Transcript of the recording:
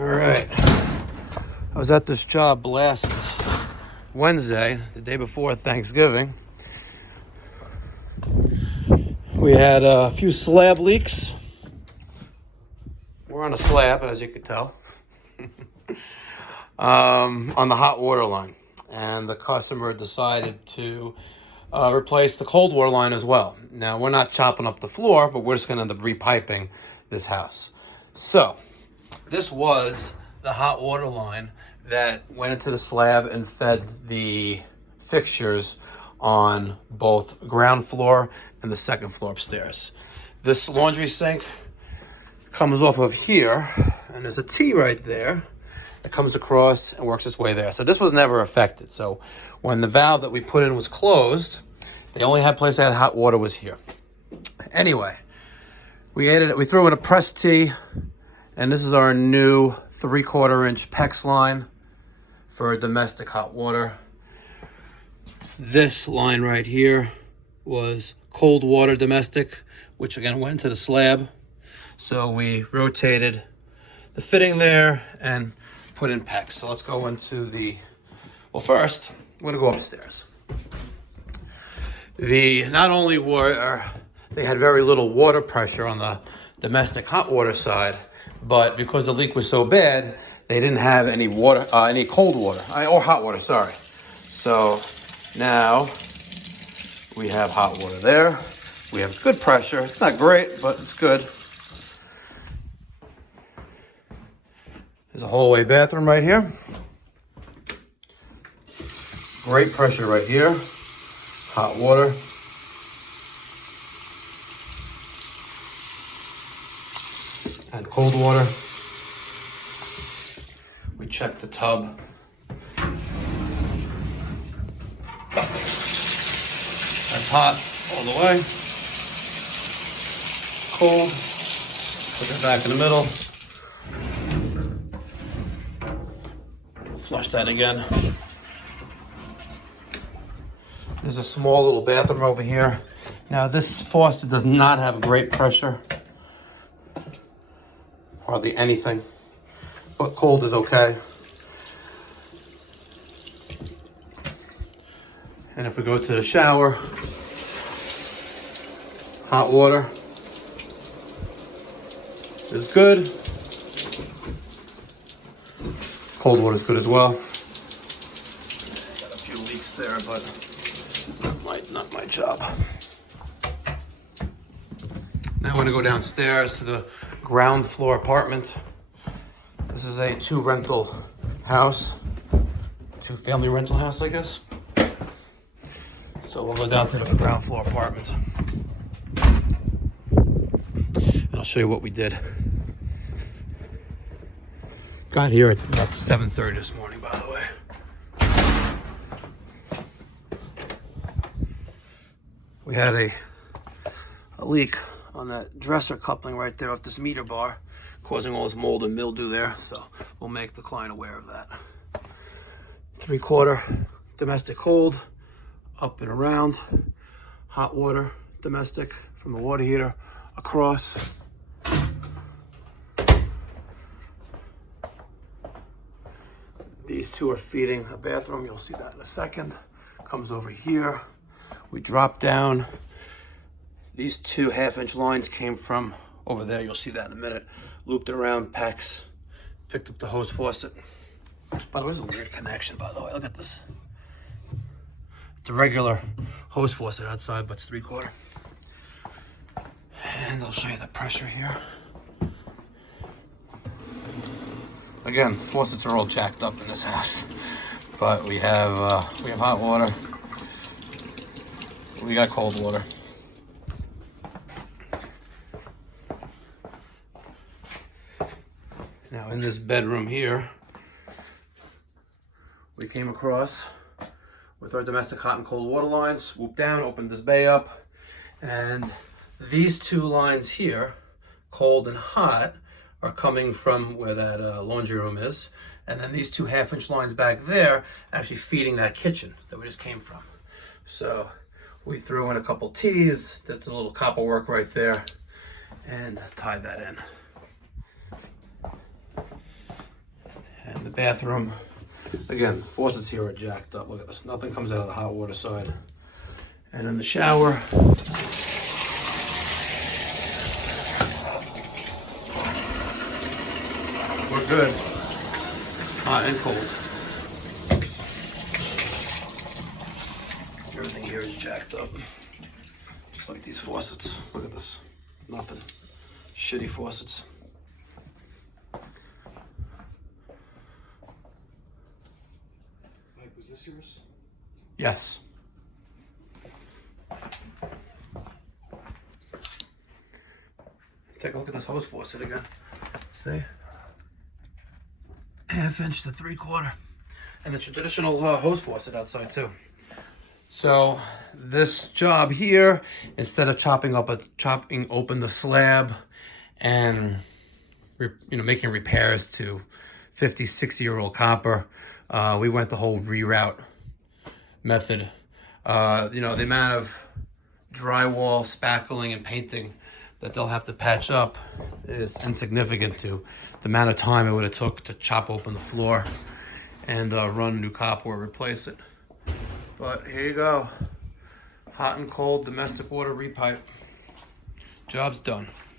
All right. I was at this job last Wednesday, the day before Thanksgiving. We had a few slab leaks. We're on a slab, as you can tell, on the hot water line. And the customer decided to replace the cold water line as well. Now, we're not chopping up the floor, but we're just going to end up repiping this house. So, this was the hot water line that went into the slab and fed the fixtures on both ground floor and the second floor upstairs. This laundry sink comes off of here, and there's a T right there that comes across and works its way there. So this was never affected. So when the valve that we put in was closed, the only place that had hot water was here. Anyway, we threw in a press T, and this is our new 3/4 inch PEX line for domestic hot water. This line right here was cold water domestic, which again went into the slab. So we rotated the fitting there and put in PEX. So let's go into well, first, we're gonna go upstairs. Not only they had very little water pressure on the domestic hot water side, but because the leak was so bad, they didn't have any cold water, or hot water, sorry. So now we have hot water there. We have good pressure. It's not great, but it's good. There's a hallway bathroom right here. Great pressure right here. Hot water. And cold water. We check the tub. That's hot all the way. Cold. Put it back in the middle. Flush that again. There's a small little bathroom over here. Now this faucet does not have great pressure. Hardly anything, but cold is okay. And if we go to the shower, hot water is good. Cold water is good as well. Got a few leaks there, but not my job. Now we're gonna go downstairs to the ground floor apartment. This is a two family rental house, I guess. So we'll go down to the ground floor apartment. And I'll show you what we did. Got here at about 7:30 this morning, by the way. We had a leak on that dresser coupling right there off this meter bar, causing all this mold and mildew there. So we'll make the client aware of that. 3/4 domestic cold, up and around. Hot water domestic from the water heater across. These two are feeding a bathroom. You'll see that in a second. Comes over here. We drop down. These two 1/2 inch lines came from over there. You'll see that in a minute. Looped around PEX. Picked up the hose faucet. By the way, there's a weird connection, by the way. Look at this. It's a regular hose faucet outside, but it's 3/4. And I'll show you the pressure here. Again, faucets are all jacked up in this house, but we have hot water. We got cold water. Now in this bedroom here, we came across with our domestic hot and cold water lines, swooped down, opened this bay up, and these two lines here, cold and hot, are coming from where that laundry room is. And then these two 1/2 inch lines back there actually feeding that kitchen that we just came from. So we threw in a couple T's, did some little copper work right there, and tied that in. the bathroom. Again, faucets here are jacked up. Look at this. Nothing comes out of the hot water side. And in the shower, we're good. Hot and cold. Everything here is jacked up. Just like these faucets. Look at this. Nothing. Shitty faucets. Mike, was this yours? Yes. Take a look at this hose faucet again. See? 1/2 inch to 3/4. And it's a traditional hose faucet outside too. So this job here, instead of chopping open the slab and making repairs to 50, 60-year-old copper, we went the whole reroute method. The amount of drywall, spackling, and painting that they'll have to patch up is insignificant to the amount of time it would have took to chop open the floor and run new copper or replace it. But here you go. Hot and cold domestic water repipe. Job's done.